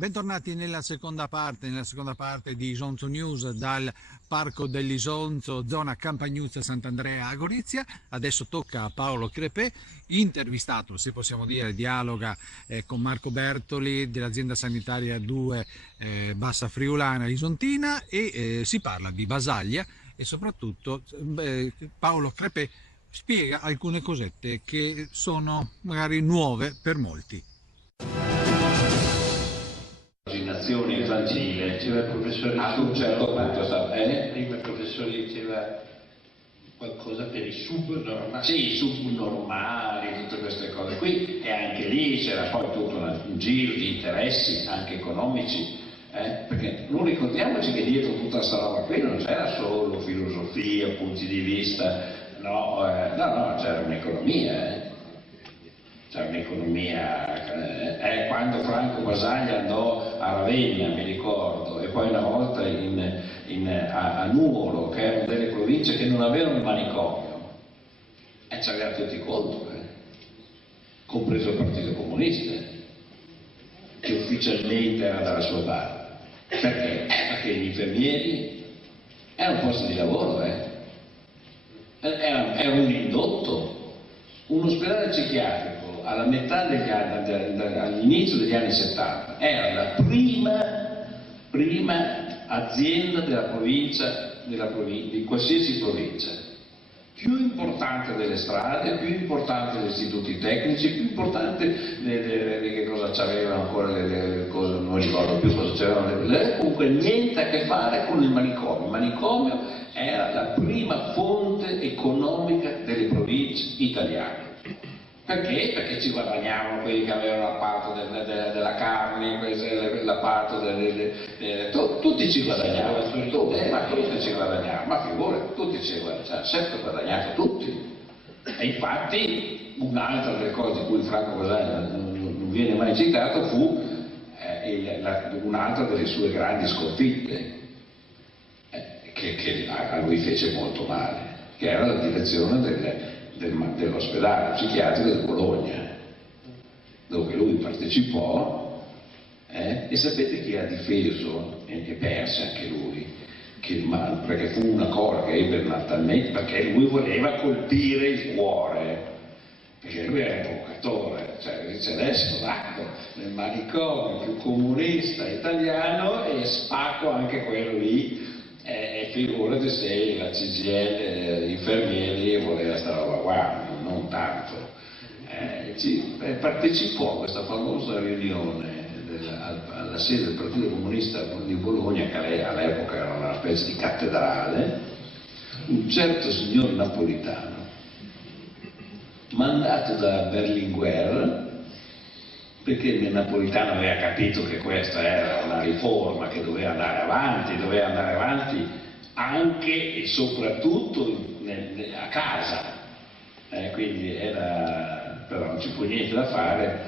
Bentornati nella seconda parte di Isonzo News dal Parco dell'Isonzo, zona Campagnuzza Sant'Andrea a Gorizia. Adesso tocca a Paolo Crepè, intervistato, se possiamo dire, dialoga con Marco Bertoli dell'azienda sanitaria 2 Bassa Friulana Isontina e si parla di Basaglia e soprattutto Paolo Crepè spiega alcune cosette che sono magari nuove per molti. Nazione infantile, diceva il professore ad un certo punto prima il professore diceva qualcosa per i subnormali. Sì, subnormali, tutte queste cose qui, e anche lì c'era poi tutto un giro di interessi anche economici, perché non ricordiamoci che dietro tutta questa roba qui non c'era solo filosofia, punti di vista, no, c'era un'economia. C'è un'economia, quando Franco Basaglia andò a Ravenna, mi ricordo, e poi una volta a Nuoro, che erano delle province che non avevano il manicomio, ci aveva tutti contro, compreso il Partito Comunista, che ufficialmente era dalla sua parte. Perché? Perché gli infermieri erano posti di lavoro, era un indotto, un ospedale psichiatrico. Alla metà degli anni, all'inizio degli anni 70, era la prima azienda della provincia, di qualsiasi provincia, più importante delle strade, più importante degli istituti tecnici, più importante di che cosa c'avevano ancora, le cose, non ricordo più cosa c'erano, comunque niente a che fare con il manicomio. Il manicomio era la prima fonte economica delle province italiane. Perché? Perché ci guadagnavano quelli che avevano la parte della carne, la parte tutti ci guadagnavano, ma tutti ci guadagnavano, ma figurati, tutti ci guadagnavano, sempre guadagnato tutti. E infatti un'altra delle cose di cui Franco Basaglia non viene mai citato fu un'altra delle sue grandi sconfitte, che a lui fece molto male, che era la direzione dell'ospedale psichiatrico di Bologna, dove lui partecipò, e sapete chi ha difeso e perse anche lui, perché fu una cosa che ebbe talmente, perché lui voleva colpire il cuore, perché lui era un provocatore, cioè dice adesso vado nel manicomio più comunista italiano e spacco anche quello lì. Figurati se la CGIL, infermieri, voleva sta roba qua, non tanto. Partecipò a questa famosa riunione alla sede del Partito Comunista di Bologna, che all'epoca era una specie di cattedrale, un certo signor napolitano, mandato da Berlinguer, perché il napolitano aveva capito che questa era una riforma che doveva andare avanti anche e soprattutto a casa, quindi però non ci fu niente da fare.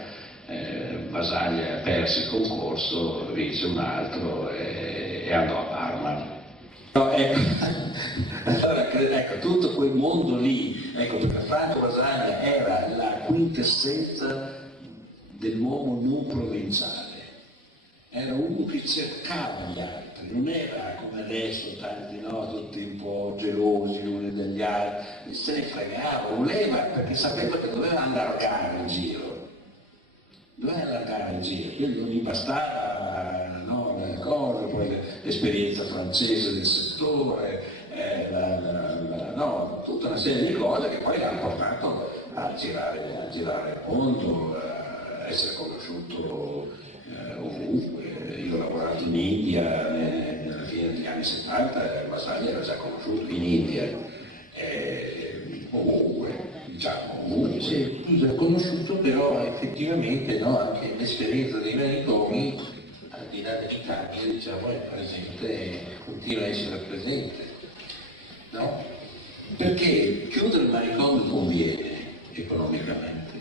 Basaglia perse il concorso, vinse un altro e andò a Parma. No, ecco, tutto quel mondo lì, perché Franco Basaglia era la quintessenza dell'uomo non provinciale, era uno che cercava gli altri, non era come adesso tanti, no, tutti un po' gelosi l'uni degli altri, se ne fregava, voleva, perché sapeva che doveva allargare il giro, quindi non gli bastava, no, le cose, poi l'esperienza francese del settore, tutta una serie di cose che poi l'hanno portato a girare il mondo, essere conosciuto ovunque. Io ho lavorato in India nella fine degli anni 70, Basaglia era già conosciuto in India, ovunque, diciamo ovunque. Sì, conosciuto, però effettivamente, no, anche l'esperienza dei manicomi, al di là dell'Italia, diciamo, è presente, continua a essere presente, no? Perché chiudere il manicomio conviene economicamente,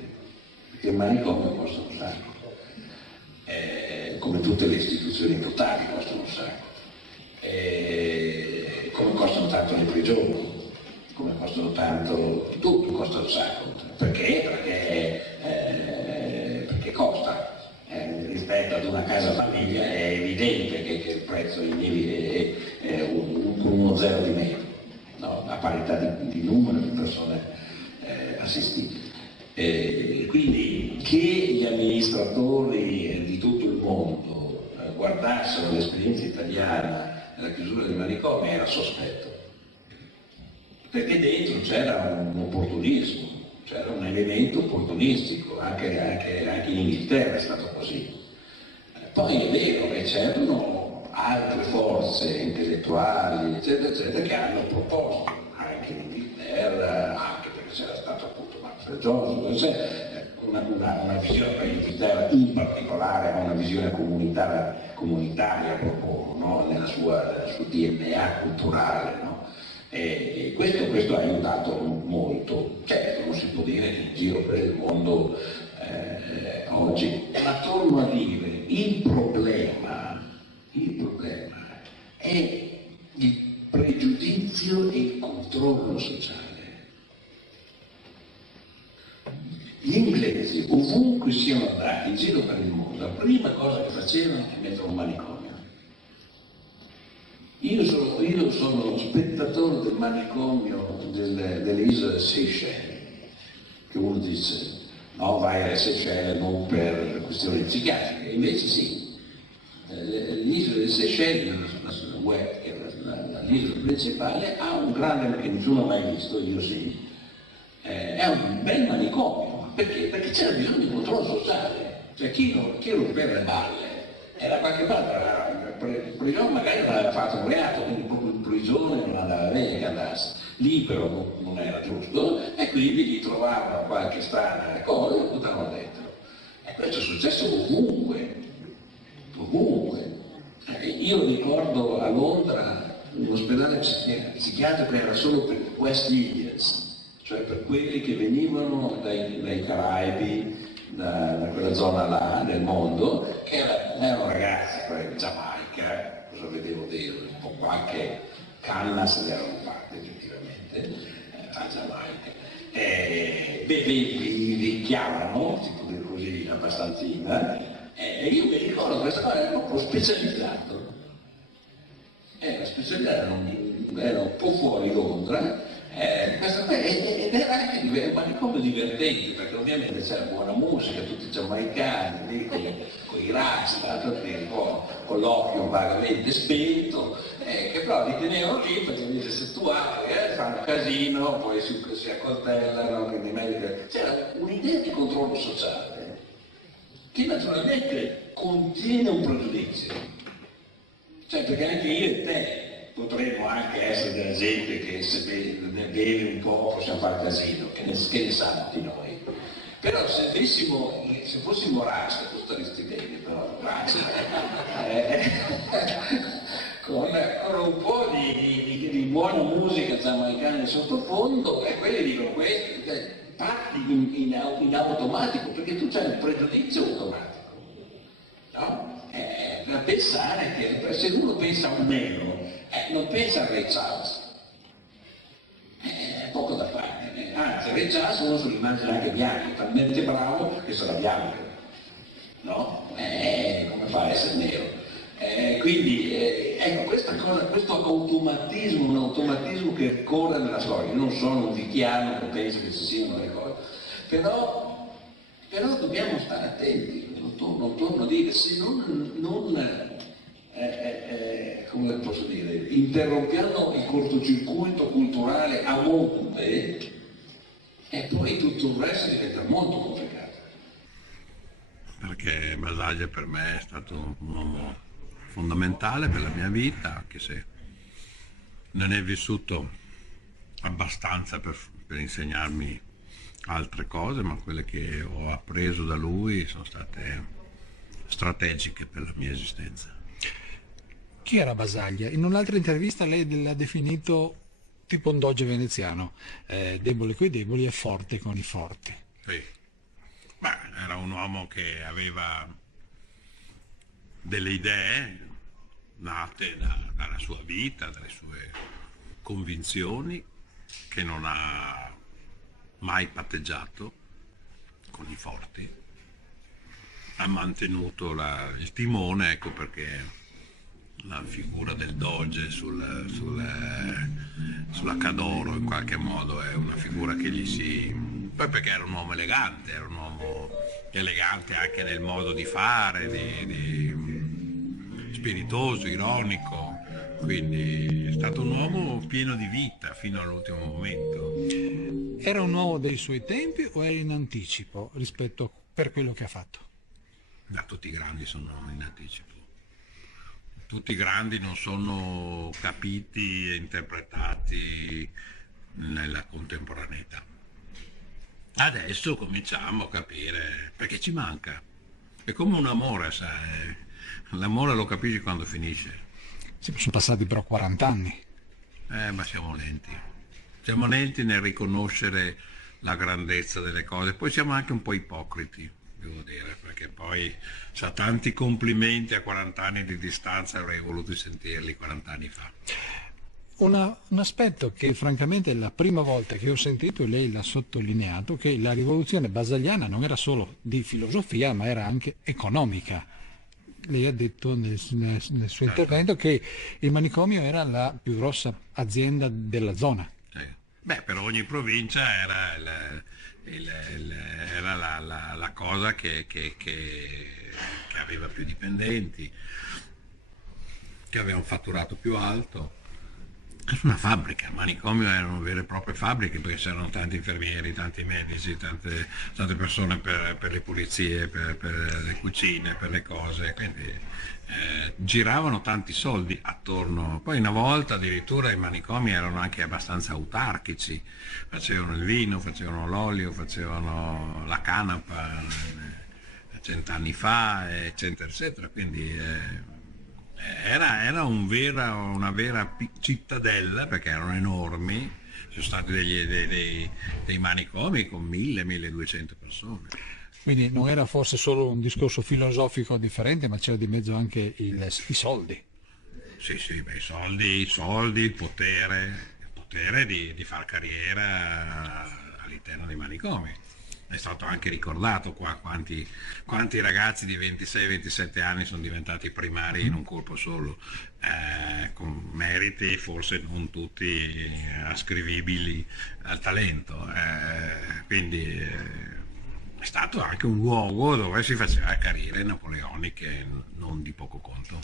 perché il manicomio costa un sacco, come tutte le istituzioni totali costano un sacco, come costano tanto le prigioni, come costano tanto, tutto costa un sacco. Perché? Perché costa, rispetto ad una casa famiglia è evidente che il prezzo è uno zero di meno, no? A parità di numero di persone assistite. Quindi che gli amministratori di tutto il mondo guardassero l'esperienza italiana nella chiusura dei manicomi era sospetto, perché dentro c'era un opportunismo, c'era un elemento opportunistico, anche in Inghilterra è stato così. Poi è vero che c'erano altre forze intellettuali, eccetera, eccetera, che hanno proposto, anche in Inghilterra, anche perché c'era stato appunto Max Johnson, una visione per l'Inghilterra in particolare, ha una visione comunitaria proprio, no? nel suo DNA culturale. No? E questo ha aiutato molto. Certo, non si può dire che in giro per il mondo oggi, ma torno a dire, il problema è il pregiudizio e il controllo sociale. Gli inglesi, ovunque siano andati in giro per il mondo, la prima cosa che facevano è mettere un manicomio. Io sono spettatore del manicomio delle isole Seychelles, che uno dice no, vai alle Seychelles non per questioni psichiatriche, invece sì. L'isola delle Seychelles, la web, che è l'isola principale, ha un grande, che nessuno ha mai visto, io sì, è un bel manicomio. Perché? Perché c'era bisogno di controllo sociale, cioè chi rompeva le balle era qualche volta in prigione, magari non aveva fatto un reato, quindi proprio in prigione non andava bene che andasse, libero non era giusto, e quindi gli trovavano qualche strana cosa e lo buttavano dentro. E questo è successo ovunque. Io ricordo a Londra un ospedale psichiatrico era solo per West Indians, cioè per quelli che venivano dai Caraibi, da quella zona là del mondo, che erano ragazzi di Giamaica, cosa vedevo dire, un po' qualche canna se le erano fatte effettivamente a Giamaica. Li chiamano, si può dire così, abbastanzina, e io mi ricordo questo era proprio specializzato. Era un po' fuori Londra, ed era un manicomio divertente, perché ovviamente c'era buona musica, tutti i giamaicani lì con i rasta, con l'occhio vagamente spento, che però li tenevano lì perché se tu apri fanno casino, poi si accoltellano, quindi meglio che... C'era un'idea di controllo sociale che naturalmente contiene un pregiudizio, cioè perché anche io e te potremmo anche essere della gente che se beve un po' possiamo fare casino, che ne sanno di noi. Però se fossimo razza, tu staresti bene, però razza, con un po' di buona musica giamaicana in sottofondo, e quelli dicono questo, parti in automatico, perché tu c'hai il pregiudizio automatico, no? Da pensare che se uno pensa a un nero, non pensa a Ray Charles, è poco da fare, anzi Ray Charles uno se lo immagina anche bianco, talmente bravo che sarà bianco, no? Come fa a essere nero? Quindi ecco, questa cosa, questo automatismo, un automatismo che corre nella storia. Io non sono un vicchiano che pensa che ci siano le cose, però dobbiamo stare attenti, non torno a dire, se come posso dire, interrompiamo il cortocircuito culturale a monte, e poi tutto il resto diventa molto complicato. Perché Basaglia per me è stato un uomo fondamentale per la mia vita, anche se non è vissuto abbastanza per insegnarmi altre cose, ma quelle che ho appreso da lui sono state strategiche per la mia esistenza. Chi era Basaglia? In un'altra intervista lei l'ha definito tipo un doge veneziano, debole coi deboli e forte con i forti. Sì. Beh, era un uomo che aveva delle idee nate dalla sua vita, dalle sue convinzioni, che non ha mai patteggiato con i forti, ha mantenuto il timone, ecco perché la figura del Doge sulla Cadoro in qualche modo è una figura che gli si... Poi perché era un uomo elegante, era un uomo elegante anche nel modo di fare, spiritoso, ironico, quindi è stato un uomo pieno di vita fino all'ultimo momento. Era un uomo dei suoi tempi o era in anticipo rispetto per quello che ha fatto? Da tutti i grandi sono in anticipo. Tutti i grandi non sono capiti e interpretati nella contemporaneità. Adesso cominciamo a capire perché ci manca. È come un amore, sai? L'amore lo capisci quando finisce. Sì, sono passati però 40 anni. Ma siamo lenti. Siamo lenti nel riconoscere la grandezza delle cose. Poi siamo anche un po' ipocriti, devo dire, perché poi sa tanti complimenti a 40 anni di distanza, avrei voluto sentirli 40 anni fa. Un aspetto che francamente è la prima volta che ho sentito, e lei l'ha sottolineato, che la rivoluzione basaliana non era solo di filosofia, ma era anche economica. Lei ha detto nel suo intervento che il manicomio era la più grossa azienda della zona. Beh, per ogni provincia era la cosa che aveva più dipendenti, che aveva un fatturato più alto. Era una fabbrica, il manicomio erano vere e proprie fabbriche, perché c'erano tanti infermieri, tanti medici, tante persone per le pulizie, per le cucine, per le cose, quindi giravano tanti soldi attorno. Poi una volta addirittura i manicomi erano anche abbastanza autarchici, facevano il vino, facevano l'olio, facevano la canapa 100 anni fa, eccetera, eccetera, quindi era una vera cittadella, perché erano enormi. Ci sono stati dei manicomi con 1000-1200 persone. Quindi non era forse solo un discorso filosofico differente, ma c'era di mezzo anche i soldi. Sì, beh, i soldi, il potere di far carriera all'interno dei manicomi. È stato anche ricordato qua quanti ragazzi di 26-27 anni sono diventati primari in un colpo solo, con meriti forse non tutti ascrivibili al talento, quindi è stato anche un luogo dove si faceva carriere napoleoniche non di poco conto.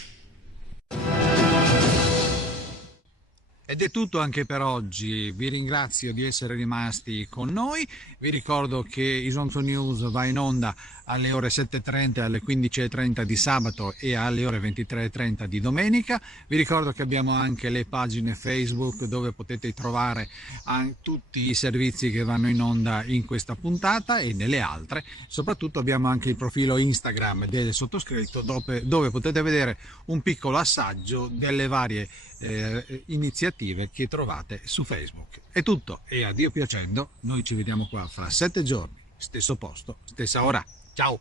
Ed è tutto anche per oggi, vi ringrazio di essere rimasti con noi, vi ricordo che Isonzo News va in onda alle ore 7.30 e alle 15.30 di sabato e alle ore 23.30 di domenica. Vi ricordo che abbiamo anche le pagine Facebook dove potete trovare tutti i servizi che vanno in onda in questa puntata e nelle altre. Soprattutto abbiamo anche il profilo Instagram del sottoscritto dove potete vedere un piccolo assaggio delle varie iniziative che trovate su Facebook. È tutto e a Dio piacendo noi ci vediamo qua fra 7 giorni, stesso posto, stessa ora. Ciao!